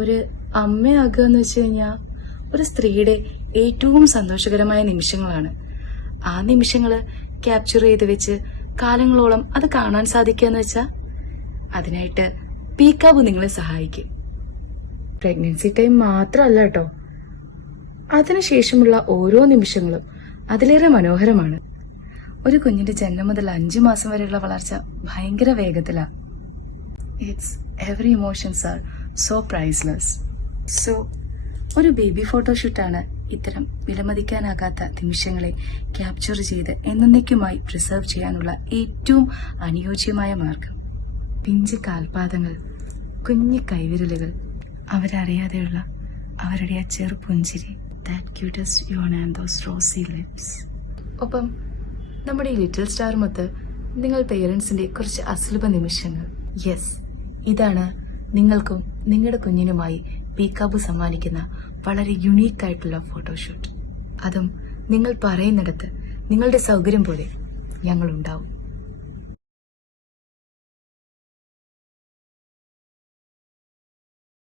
ഒരു അമ്മയാകുക എന്ന് വെച്ച് കഴിഞ്ഞാൽ ഒരു സ്ത്രീയുടെ ഏറ്റവും സന്തോഷകരമായ നിമിഷങ്ങളാണ്. ആ നിമിഷങ്ങള് ക്യാപ്ചർ ചെയ്ത് വെച്ച് കാലങ്ങളോളം അത് കാണാൻ സാധിക്കുക എന്ന് വെച്ചാൽ അതിനായിട്ട് പീക്കാബു നിങ്ങളെ സഹായിക്കും. പ്രഗ്നൻസി ടൈം മാത്രമല്ല കേട്ടോ, അതിനുശേഷമുള്ള ഓരോ നിമിഷങ്ങളും അതിലേറെ മനോഹരമാണ്. ഒരു കുഞ്ഞിന്റെ ജന്മം മുതൽ 5 മാസം വരെയുള്ള വളർച്ച ഭയങ്കര വേഗത്തിലാ. It's every emotions are so priceless. So ഒരു ബേബി ഫോട്ടോഷൂട്ടാണ് ഇത്തരം വിലമതിക്കാനാകാത്ത നിമിഷങ്ങളെ ക്യാപ്ചർ ചെയ്ത് എന്നേക്കുമായി പ്രിസർവ് ചെയ്യാനുള്ള ഏറ്റവും അനുയോജ്യമായ മാർഗം. പിഞ്ച് കാൽപാദങ്ങൾ, കുഞ്ഞു കൈവിരലുകൾ, അവരറിയാതെയുള്ള അവരുടെ ആ ചെറുപുഞ്ചിരി, that cutest yawn and those rosy lips. ഒപ്പം നമ്മുടെ ഈ ലിറ്റിൽ സ്റ്റാർ മൊത്ത് നിങ്ങൾ പേരൻസിന്റെ കുറച്ച് അസുലഭ നിമിഷങ്ങൾ. യെസ്, ഇതാണ് നിങ്ങൾക്കും നിങ്ങളുടെ കുഞ്ഞിനുമായി പീക്കാബു സമ്മാനിക്കുന്ന വളരെ യുണീക്ക് ആയിട്ടുള്ള ഫോട്ടോഷൂട്ട്. അതും നിങ്ങൾ പറയുന്നിടത്ത് നിങ്ങളുടെ സൗകര്യം പോലെ ഞങ്ങളുണ്ടാവും.